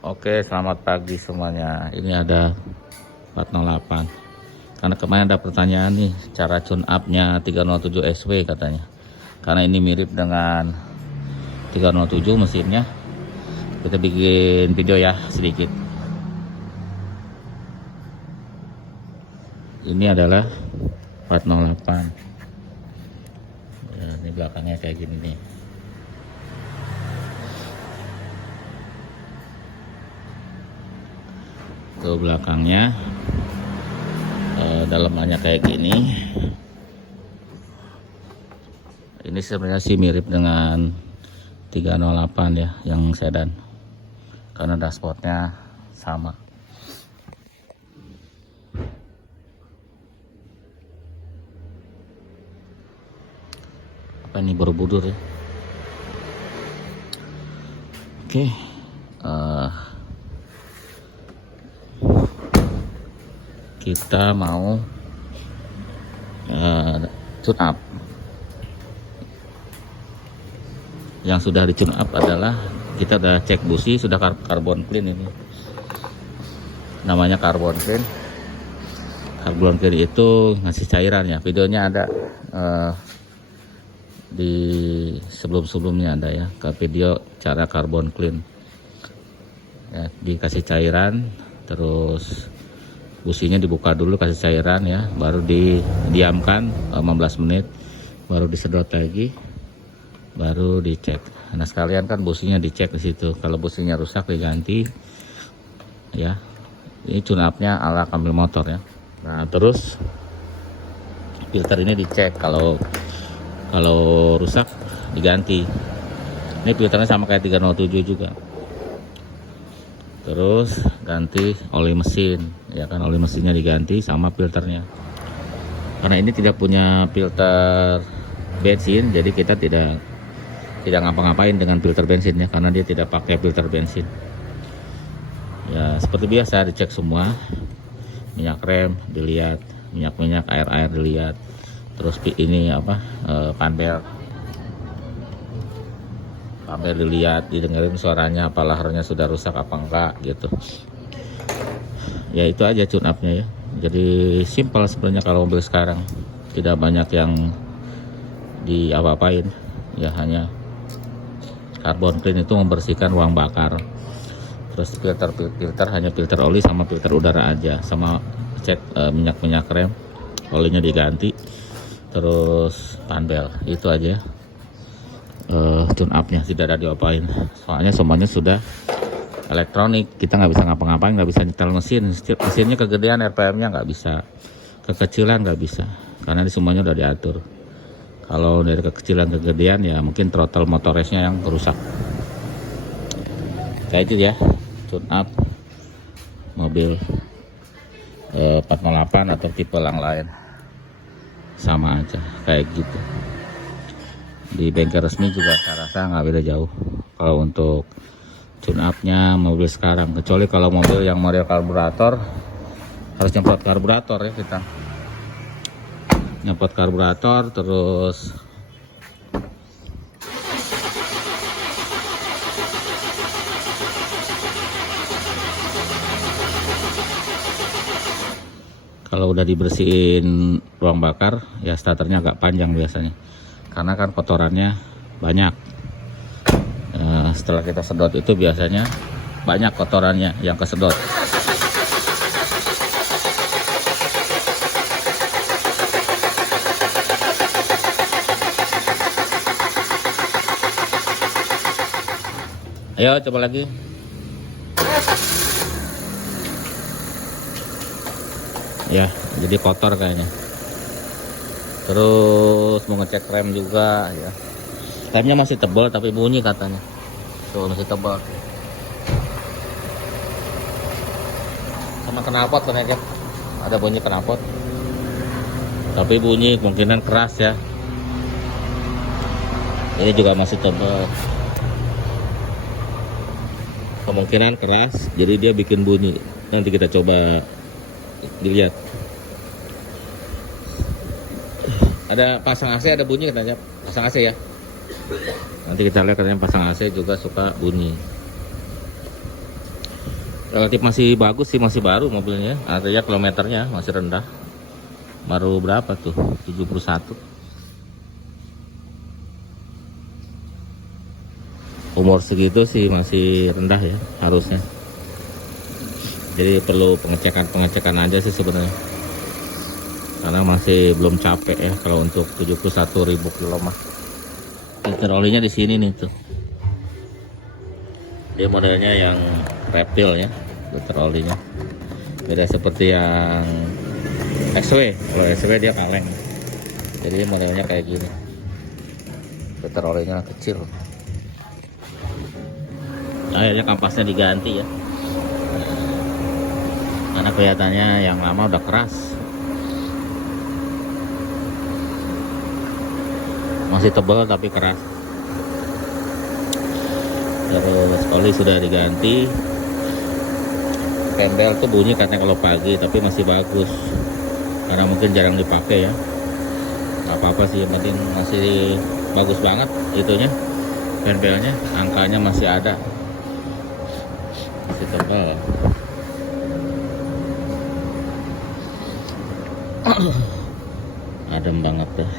Oke, selamat pagi semuanya. Ini ada 408. Karena kemarin ada pertanyaan nih, cara tune up-nya 307 SW katanya. Karena ini mirip dengan 307 mesinnya. Kita bikin video ya sedikit. Ini adalah 408. Ya, ini belakangnya kayak gini nih. Tuh belakangnya, dalamannya kayak gini. Ini sebenarnya sih mirip dengan 308 ya, yang sedan, karena dashboardnya sama. Apa ini Borobudur ya? Oke. Kita mau tune up. Yang sudah di tune up adalah kita udah cek busi, sudah carbon clean. Ini namanya carbon clean. Carbon clean itu ngasih cairan ya, videonya ada di sebelumnya ada ya, ke video cara carbon clean ya. Dikasih cairan, terus businya dibuka dulu, kasih cairan ya, baru didiamkan 15 menit, baru disedot lagi, baru dicek. Nah sekalian kan businya dicek di situ. Kalau businya rusak diganti ya. Ini tune up-nya ala kambil motor ya. Nah terus filter ini dicek, kalau rusak diganti. Ini filternya sama kayak 307 juga. Terus ganti oli mesin ya kan, oli mesinnya diganti sama filternya. Karena ini tidak punya filter bensin, jadi kita tidak ngapa-ngapain dengan filter bensin ya, karena dia tidak pakai filter bensin. Ya seperti biasa dicek semua, minyak rem dilihat, minyak air dilihat, terus ini apa, panbel dilihat, didengerin suaranya, apa laharnya sudah rusak apa enggak gitu. Ya itu aja tune up-nya ya. Jadi simpel sebenarnya kalau mobil sekarang, tidak banyak yang apa-apain ya, hanya carbon clean itu membersihkan ruang bakar. Terus filter hanya filter oli sama filter udara aja, sama cek minyak rem, olinya diganti, terus panbel. Itu aja tune up-nya, tidak ada diapain. Soalnya semuanya sudah elektronik, kita nggak bisa ngapa-ngapain, nggak bisa nyetel mesinnya kegedean, RPM-nya nggak bisa, kekecilan nggak bisa, karena di semuanya udah diatur. Kalau dari kekecilan kegedean ya mungkin throttle motor race-nya yang rusak. Kayak itu ya tune up mobil 408 atau tipe yang lain, sama aja kayak gitu. Di bengkel resmi juga saya rasa nggak beda jauh kalau untuk tune up-nya mobil sekarang, kecuali kalau mobil yang model karburator harus nyemprot karburator ya, kita nyemprot karburator. Terus kalau udah dibersihin ruang bakar ya, starternya agak panjang biasanya, karena kan kotorannya banyak. Setelah kita sedot itu biasanya banyak kotorannya yang kesedot. Ayo coba lagi. Ya jadi kotor kayaknya. Terus mau ngecek rem juga ya, remnya masih tebal tapi bunyi katanya. Tuh masih tebal, sama knalpot ternyata ada bunyi knalpot, tapi bunyi kemungkinan keras ya. Ini juga masih tebal, kemungkinan keras, jadi dia bikin bunyi. Nanti kita coba dilihat. Ada pasang AC ada bunyi katanya, pasang AC ya. Nanti kita lihat, katanya pasang AC juga suka bunyi. Relatif masih bagus sih, masih baru mobilnya. Artinya kilometernya masih rendah. Baru berapa tuh? 71. Umur segitu sih masih rendah ya harusnya. Jadi perlu pengecekan aja sih sebenarnya. Karena masih belum capek ya kalau untuk 71.000 kilo mah. Filter olinya di sini nih tuh. Dia modelnya yang reptil ya, filter olinya. Beda seperti yang SW. Kalau SW dia kaleng. Jadi modelnya kayak gini. Filter olinya kecil. Akhirnya kampasnya diganti ya. Karena kelihatannya yang lama udah keras. Masih tebal tapi keras. Terus oli sudah diganti. Pendel tuh bunyi katanya kalau pagi, tapi masih bagus. Karena mungkin jarang dipakai ya. Gak apa-apa sih, yang penting masih bagus banget itunya. Pendelnya, angkanya masih ada. Masih tebal. Adem banget dah.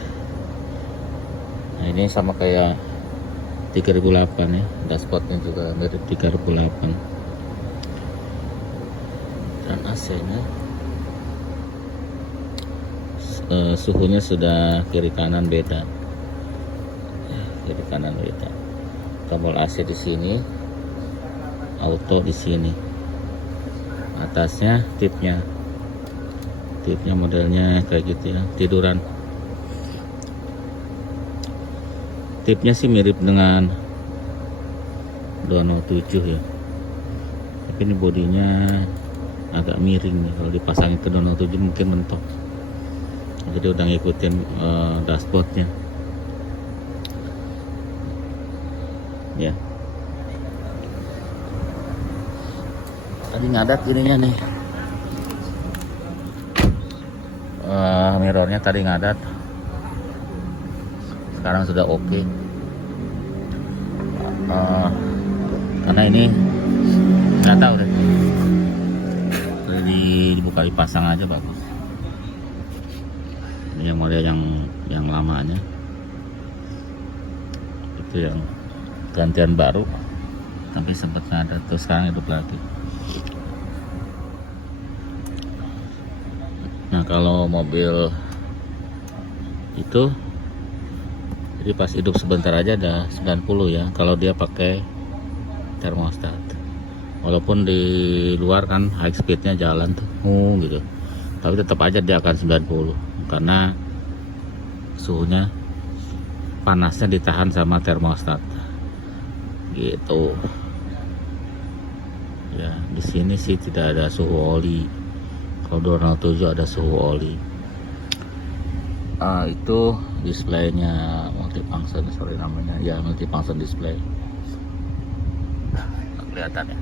Nah ini sama kayak 3008 ya, dashboardnya juga mirip 3008. Dan AC-nya suhunya sudah kiri kanan beda. Kiri kanan beda. Tombol AC di sini, auto di sini. Atasnya tipnya modelnya kayak gitu ya, tiduran. Tipnya sih mirip dengan 207 ya, tapi ini bodinya agak miring nih. Kalau dipasangin ke 207 mungkin mentok, jadi udah ngikutin dashboardnya ya. Tadi ngadat ininya nih, mirrornya tadi ngadat, sekarang sudah oke. Karena ini nggak tahu deh, dibuka dipasang aja bagus. Ini yang model yang lamanya, itu yang gantian baru, tapi sempat ngadat terus sekarang hidup lagi. Nah kalau mobil itu, jadi pas hidup sebentar aja ada 90 ya, kalau dia pakai termostat. Walaupun di luar kan high speednya jalan tuh gitu, tapi tetap aja dia akan 90 karena suhunya, panasnya ditahan sama termostat gitu ya. Di sini sih tidak ada suhu oli. Kalau 207 ada suhu oli. Itu displaynya multifunction, sorry namanya ya, multifunction display. Kelihatan ya.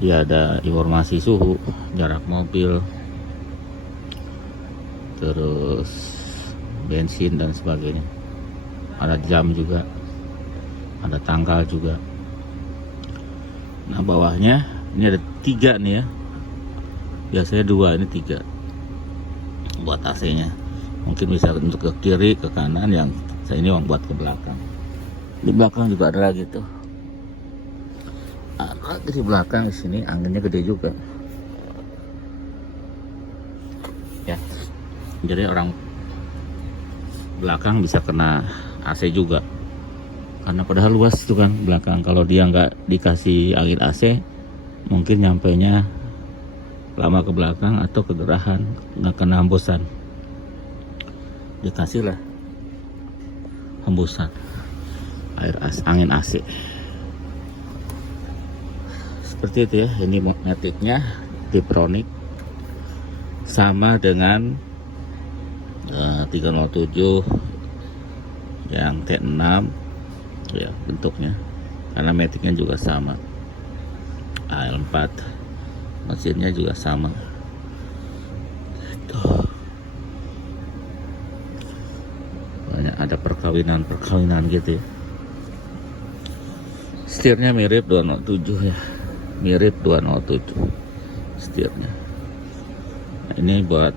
Ya ada informasi suhu, jarak mobil, terus bensin dan sebagainya. Ada jam juga, ada tanggal juga. Nah bawahnya ini ada 3 nih ya. Biasanya 2, ini 3 buat AC-nya. Mungkin bisa untuk ke kiri, ke kanan, yang saya ini buat ke belakang. Di belakang juga ada lagi tuh. Ada di belakang, di sini anginnya gede juga. Ya. Jadi orang belakang bisa kena AC juga. Karena padahal luas itu kan belakang. Kalau dia nggak dikasih angin AC, mungkin nyampainya lama ke belakang atau kegerahan, nggak kena hembusan. Dikasih lah hembusan angin AC seperti itu ya. Ini magnetiknya Tiptronic, sama dengan 307 yang T6 ya bentuknya, karena maticnya juga sama. AL4 mesinnya juga sama. Banyak ada perkawinan gitu ya. Setirnya mirip 207 ya. mirip 207 setirnya. Nah, ini buat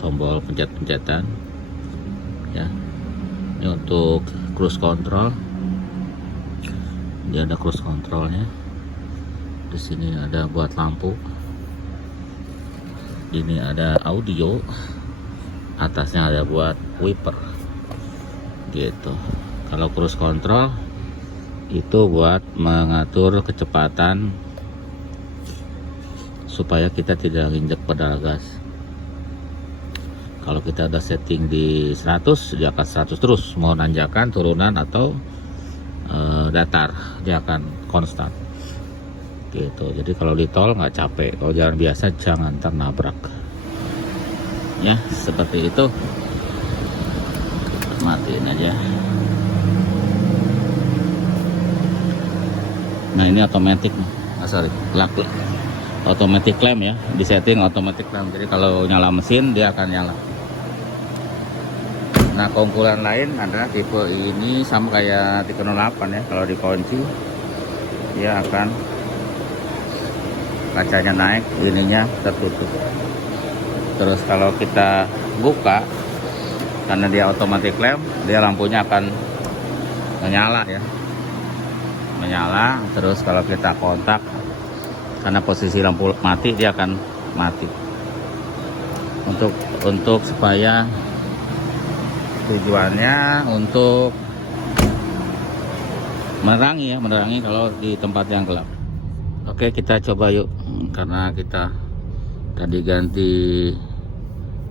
tombol pencet-pencetan ya. Ini untuk cruise control. Dia ada cruise controlnya. Di sini ada buat lampu. Ini ada audio. Atasnya ada buat wiper. Gitu. Kalau cruise control itu buat mengatur kecepatan supaya kita tidak injak pedal gas. Kalau kita ada setting di 100, dia akan 100 terus, mau nanjakan, turunan atau datar, dia akan konstan. Gitu. Jadi kalau di tol nggak capek, kalau jalan biasa jangan ternabrak. Ya, seperti itu. Matiin aja. Nah, ini otomatis nih. Automatic clamp ya, di setting automatic clamp. Jadi kalau nyala mesin dia akan nyala. Nah, keunggulan lain adalah tipe ini sama kayak 308 ya. Kalau dikunci dia akan kacanya naik, ininya tertutup. Terus kalau kita buka, karena dia automatic lamp, dia lampunya akan menyala ya, menyala. Terus kalau kita kontak, karena posisi lampu mati, dia akan mati. Untuk supaya tujuannya untuk menerangi kalau di tempat yang gelap. Oke, kita coba yuk, karena kita tadi ganti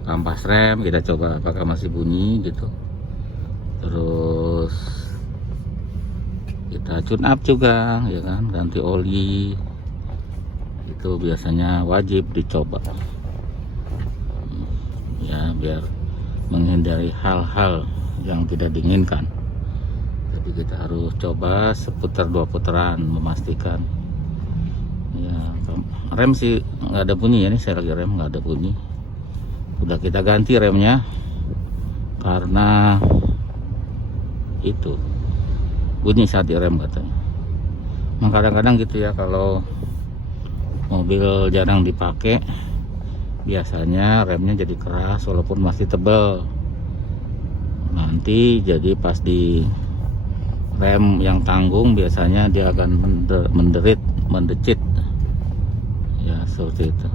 kampas rem, kita coba apakah masih bunyi gitu. Terus kita tune up juga ya kan, ganti oli itu biasanya wajib dicoba ya, biar menghindari hal-hal yang tidak diinginkan. Jadi kita harus coba seputar 2 putaran memastikan ya. Rem sih nggak ada bunyi ya, nih saya lagi rem nggak ada bunyi. Udah kita ganti remnya karena itu bunyi saat direm katanya. Nah, kadang-kadang gitu ya, kalau mobil jarang dipakai biasanya remnya jadi keras walaupun masih tebal. Nanti jadi pas di rem yang tanggung biasanya dia akan mendecit ya, seperti itu.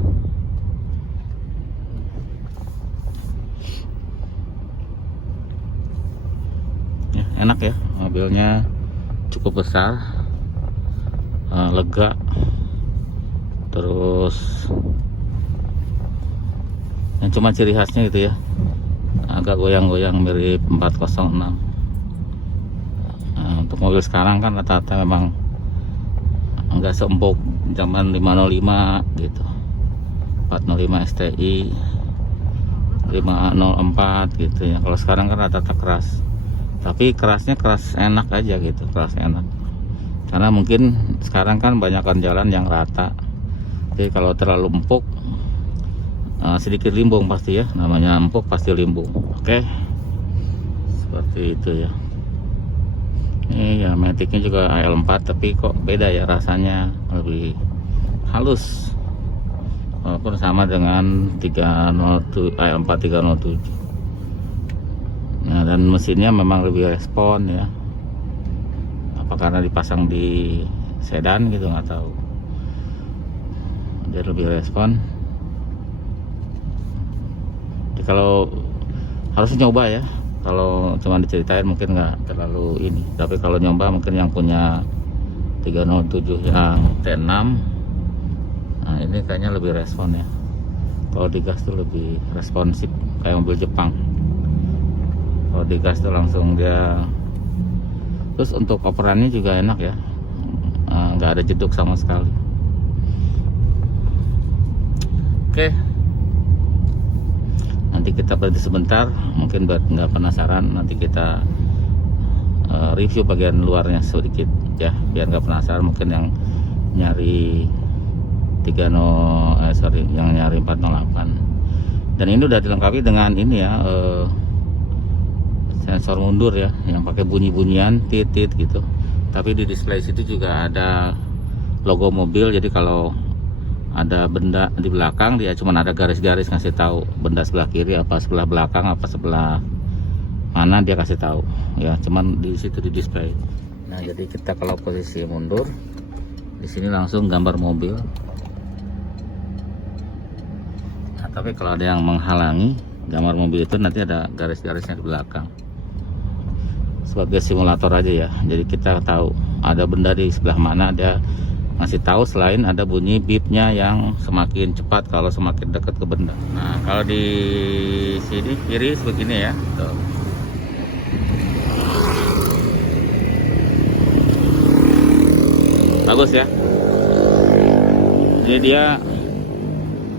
Ya, enak ya, mobilnya cukup besar, lega. Terus yang cuma ciri khasnya gitu ya, agak goyang-goyang mirip 406. Nah, untuk mobil sekarang kan rata-rata memang enggak seempuk zaman 505 gitu, 405 STI, 504 gitu ya. Kalau sekarang kan rata-rata keras, tapi kerasnya keras enak aja gitu, keras enak. Karena mungkin sekarang kan banyakkan jalan yang rata, jadi kalau terlalu empuk sedikit limbung pasti ya, namanya empuk pasti limbung. Oke, seperti itu ya. Ini ya, maticnya juga AL4 tapi kok beda ya, rasanya lebih halus walaupun sama dengan 307 AL4 307. Nah, dan mesinnya memang lebih respon ya, apa karena dipasang di sedan gitu, nggak tahu, dia lebih respon. Jadi kalau harus nyoba ya, kalau cuma diceritain mungkin nggak terlalu ini, tapi kalau nyoba mungkin yang punya 307 yang T6, nah ini kayaknya lebih respon ya. Kalau digas tuh lebih responsif kayak mobil Jepang. Kalau digas tuh langsung dia. Terus untuk operannya juga enak ya, nggak ada jeduk sama sekali. Oke, nanti kita berhenti sebentar, mungkin buat nggak penasaran, nanti kita review bagian luarnya sedikit ya, biar nggak penasaran. Mungkin yang nyari yang nyari 408. Dan ini udah dilengkapi dengan ini ya, sensor mundur ya, yang pakai bunyi-bunyian titit gitu. Tapi di display situ juga ada logo mobil, jadi kalau ada benda di belakang dia cuman ada garis-garis ngasih tahu benda sebelah kiri apa sebelah belakang apa sebelah mana, dia kasih tahu ya, cuman di situ di display. Nah, jadi kita kalau posisi mundur di sini langsung gambar mobil. Nah, tapi kalau ada yang menghalangi gambar mobil itu, nanti ada garis-garisnya di belakang. Sebagai simulator aja ya, jadi kita tahu ada benda di sebelah mana, dia ngasih tahu, selain ada bunyi beepnya yang semakin cepat kalau semakin dekat ke benda. Nah, kalau di sini kiri begini ya, tuh. Bagus ya, jadi dia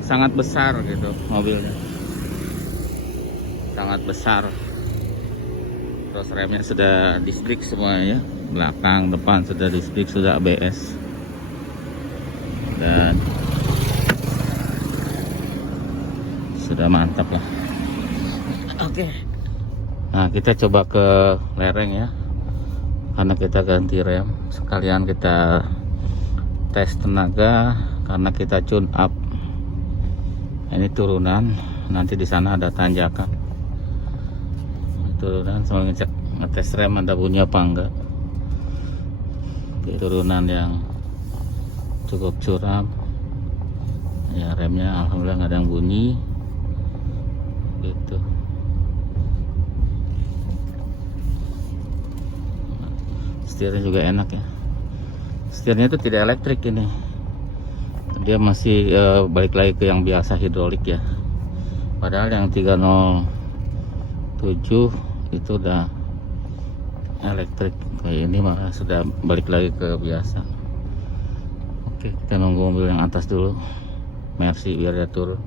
sangat besar gitu mobilnya, sangat besar. Terus remnya sudah disc brake semuanya, belakang depan sudah disc brake, sudah ABS, dan sudah mantap lah. Oke. Nah, kita coba ke lereng ya, karena kita ganti rem, sekalian kita tes tenaga karena kita tune up. Ini turunan, nanti di sana ada tanjakan. Turunan sama ngecek, ngetes rem ada bunyi apa enggak. Di turunan yang cukup curam ya, remnya alhamdulillah nggak ada yang bunyi gitu. Setirnya juga enak ya, setirnya itu tidak elektrik ini, dia masih balik lagi ke yang biasa hidrolik ya, padahal yang 307 itu udah elektrik. Kayak ini malah sudah balik lagi ke biasa. Oke, kita nunggu mobil yang atas dulu, Mercy, biar dia turun.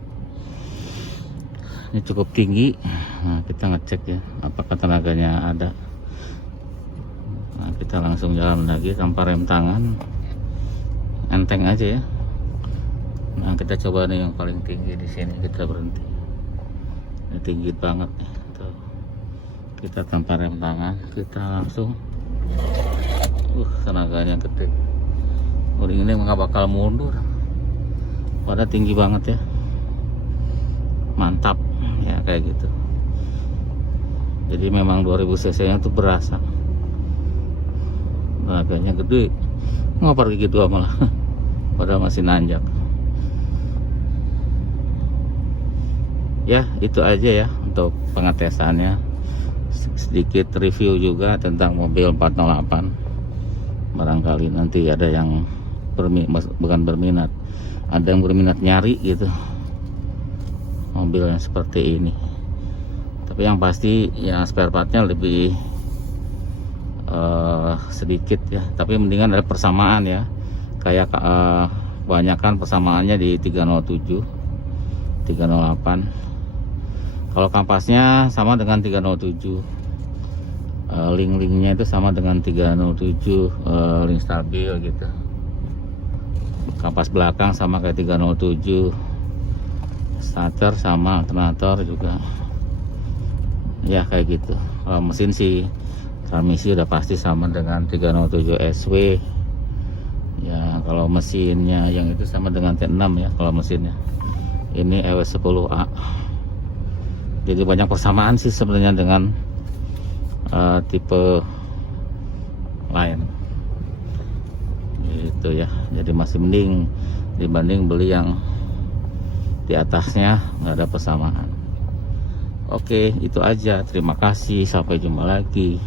Ini cukup tinggi. Nah, kita ngecek ya apakah tenaganya ada. Nah, kita langsung jalan lagi tanpa rem tangan, enteng aja ya. Nah, kita coba nih yang paling tinggi di sini, kita berhenti. Ini tinggi banget nih. Tuh. Kita tanpa rem tangan, kita langsung. Tenaganya gede. Uring ini nggak bakal mundur, pada tinggi banget ya, mantap ya kayak gitu. Jadi memang 2000 cc nya tuh berasa, tenaganya gede, nggak pergi gitu malah, padahal masih nanjak. Ya itu aja ya untuk pengetesannya, sedikit review juga tentang mobil 408. Barangkali nanti ada yang bukan berminat, ada yang berminat nyari gitu mobil yang seperti ini. Tapi yang pasti ya spare partnya lebih sedikit ya, tapi mendingan ada persamaan ya, kayak kebanyakan persamaannya di 307 308. Kalau kampasnya sama dengan 307, link-linknya itu sama dengan 307, link stabil gitu. Kampas belakang sama kayak 307, starter sama alternator juga ya kayak gitu. Kalau mesin sih, transmisi udah pasti sama dengan 307 SW ya. Kalau mesinnya yang itu sama dengan T6 ya, kalau mesinnya ini EW10A. Jadi banyak persamaan sih sebenarnya dengan tipe lain gitu ya. Jadi masih mending dibanding beli yang di atasnya nggak ada persamaan. Oke, itu aja, terima kasih, sampai jumpa lagi.